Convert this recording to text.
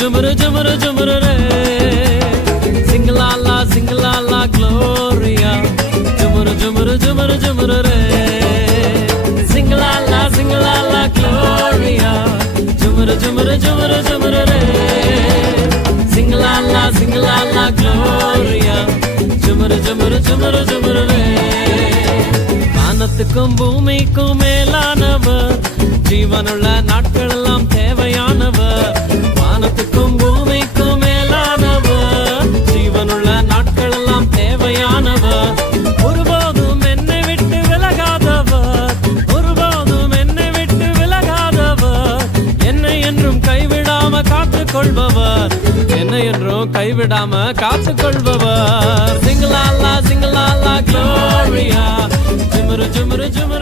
ஜுமுரு ஜுமுரு ஜுமுரு ரே சிங்கலாலா சிங்கலாலா Gloria ஜுமுரு ஜுமுரு ஜுமுரு ஜுமுரு ரே சிங்கலாலா சிங்கலாலா Gloria ஜுமுரு ஜுமுரு ஜுமுரு ஜுமுரு ரே சிங்கலாலா சிங்கலாலா Gloria ஜுமுரு ஜுமுரு ஜுமுரு ஜுமுரு ரே வானத்துக்கும் பூமிக்கும் மேலானவர் ஜீவனுள்ள நாட்கள் எல்லாம் தேவையானவர் வானத்துக்கும் பூமிக்கும் மேலானவர் ஜீவனுள்ள நாட்கள் எல்லாம் தேவையானவர் ஒருபோதும் என்னை விட்டு விலகாதவர் ஒருபோதும் என்னை விட்டு விலகாதவர் என்னை என்றும் கைவிடாம காத்துக்கொள்பவர் என்னை என்றும் கைவிடாம காத்துக்கொள்பவர் சிங்கலாலா சிங்கலாலா க்ளோரியா ஜுமுரு ஜுமுரு ஜுமுரு